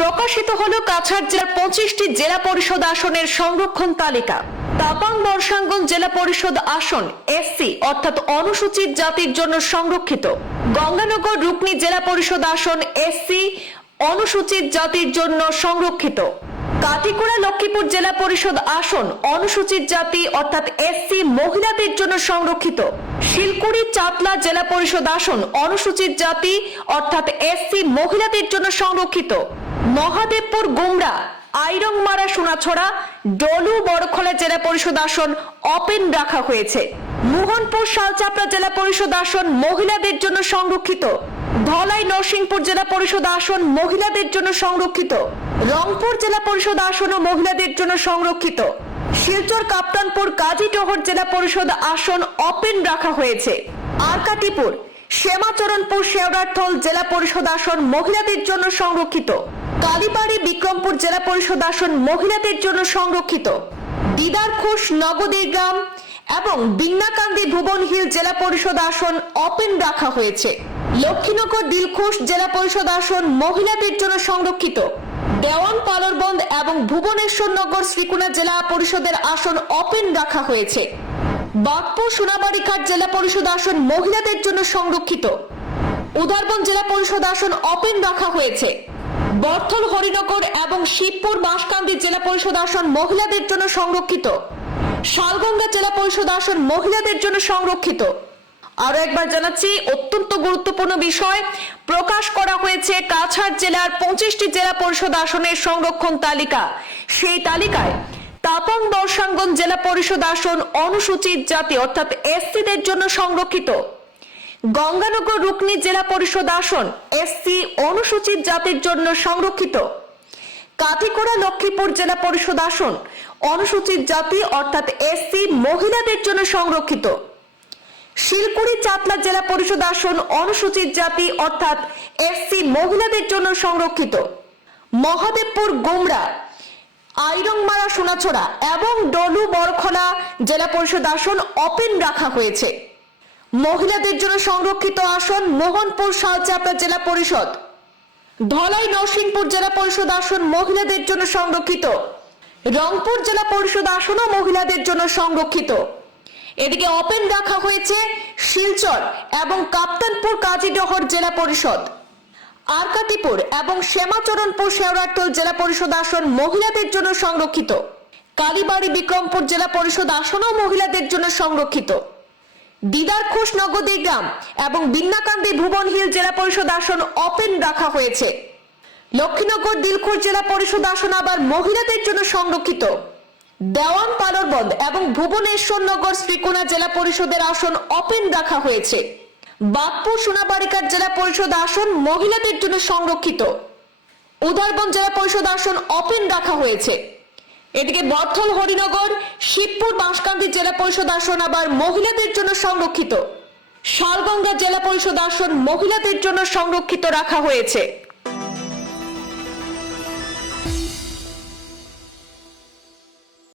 প্রকাশিত হলো কাছাড় জেলার 25টি জেলা পরিষদ আসনের সংরক্ষণ তালিকা। তাপাং বর্ষাঙ্গন জেলা পরিষদ আসন এসসি অর্থাৎ অনুসূচিত জাতির জন্য সংরক্ষিত। গঙ্গানগর রুকনি জেলা পরিষদ আসন এসসি অনুসূচিত জাতির জন্য সংরক্ষিত। কাটিকুড়া লক্ষ্মীপুর জেলা পরিষদ আসন অনুসূচিত জাতি অর্থাৎ এসসি মহিলাদের জন্য সংরক্ষিত। শিলকুড়ি চাতলা জেলা পরিষদ আসন অনুসূচিত জাতি অর্থাৎ এসসি মহিলাদের জন্য সংরক্ষিত। মহাদেবপুর গুমরা আইরংমারা সোনাছড়া ডলু বড়খলা জেলা পরিষদ আসন ওপেন রাখা হয়েছে। মোহনপুর শালচাপড়া জেলা পরিষদ আসন মহিলাদের জন্য সংরক্ষিত। ধলাই নরসিংপুর জেলা পরিষদ আসন মহিলাদের জন্য সংরক্ষিত। রংপুর জেলা পরিষদ আসন মহিলাদের জন্য সংরক্ষিত। শিলচর কাপ্তানপুর কাজীটহর জেলা পরিষদ আসন ওপেন রাখা হয়েছে। আরকাটিপুর শ্যামাচরণপুর শেওড়ারথল জেলা পরিষদ আসন মহিলাদের জন্য সংরক্ষিত। কালীবাড়ি বিক্রমপুর জেলা পরিষদ আসন মহিলাদের জন্য সংরক্ষিত। দিদারখুশ নগদীগ্রাম এবং বিন্নাকান্দি ভুবন হিল জেলা পরিষদ আসন ওপেন রাখা হয়েছে। লক্ষ্মীনগর দিলখুশ জেলা পরিষদ আসন মহিলাদের জন্য সংরক্ষিত। দেওয়ান পালরবন্দ এবং ভুবনেশ্বর নগর শ্রীকুনা জেলা পরিষদের আসন ওপেন রাখা হয়েছে। বাগপুর সোনাবাড়িঘাট জেলা পরিষদ আসন মহিলাদের জন্য সংরক্ষিত। উদারবন জেলা পরিষদ আসন ওপেন রাখা হয়েছে। বর্থল হরিনগর এবং শিবপুর বাঁশকান্দি জেলা পরিষদ আসন মহিলাদের জন্য সংরক্ষিত। শালগঙ্গা জেলা পরিষদ আসন মহিলাদের জন্য সংরক্ষিত। আরো একবার জানাচ্ছি, অত্যন্ত গুরুত্বপূর্ণ বিষয় প্রকাশ করা হয়েছে কাছাড় জেলার 25টি জেলা পরিষদ আসনের সংরক্ষণ তালিকা। সেই তালিকায় তাপাং বর্ষাঙ্গন জেলা পরিষদ আসন অনুসূচিত জাতি অর্থাৎ এসসিদের জন্য সংরক্ষিত। গঙ্গানগর রুকনি জেলা পরিষদ আসন এসসি অনুসূচিত জাতির জন্য সংরক্ষিত। কাটিকুড়া লক্ষ্মীপুর জেলা পরিষদ আসন অনুসূচিত জাতি অর্থাৎ এসসি মহিলাদের জন্য সংরক্ষিত। শিলকুড়ি চাতলা জেলা পরিষদ আসন অনুসূচিত জাতি অর্থাৎ এসসি মহিলাদের জন্য সংরক্ষিত। মহাদেবপুর গুমরা আইরংমারা সোনাছড়া এবং ডলু বড়খলা জেলা পরিষদ আসন ওপেন রাখা হয়েছে। মহিলাদের জন্য সংরক্ষিত আসন মোহনপুর শালচাপড়া জেলা পরিষদ। ধলাই নরসিংপুর জেলা পরিষদ আসন মহিলাদের জন্য সংরক্ষিত। রংপুর জেলা পরিষদ আসনও মহিলাদের জন্য সংরক্ষিত। এদিকে ওপেন রাখা হয়েছে শিলচর এবং কাপ্তানপুর কাজীটহর জেলা পরিষদ। আরকাটিপুর এবং শ্যামাচরণপুর শেওড়ারথল জেলা পরিষদ আসন মহিলাদের জন্য সংরক্ষিত। কালীবাড়ি বিক্রমপুর জেলা পরিষদ আসনও মহিলাদের জন্য সংরক্ষিত। দিদারখুশ নগদীগ্রাম এবং বিন্নাকান্দি ভুবন হিল জেলা পরিষদ আসন ওপেন রাখা হয়েছে। লক্ষ্মীনগর দিলখুশ জেলা পরিষদ আসন আবার মহিলাদের জন্য সংরক্ষিত। দেওয়ান পালরবন্দ এবং ভুবনেশ্বর নগর শ্রীকুনা জেলা পরিষদের আসন ওপেন রাখা হয়েছে। বাগপুর সোনাবাড়িঘাট জেলা পরিষদ আসন মহিলাদের জন্য সংরক্ষিত। উদারবন জেলা পরিষদ আসন ওপেন রাখা হয়েছে। এদিকে বর্থল হরিনগর শিবপুর বাঁশকান্দি জেলা পরিষদ আসন আবার মহিলাদের জন্য সংরক্ষিত। শালগঙ্গা জেলা পরিষদ আসন মহিলাদের জন্য সংরক্ষিত রাখা হয়েছে।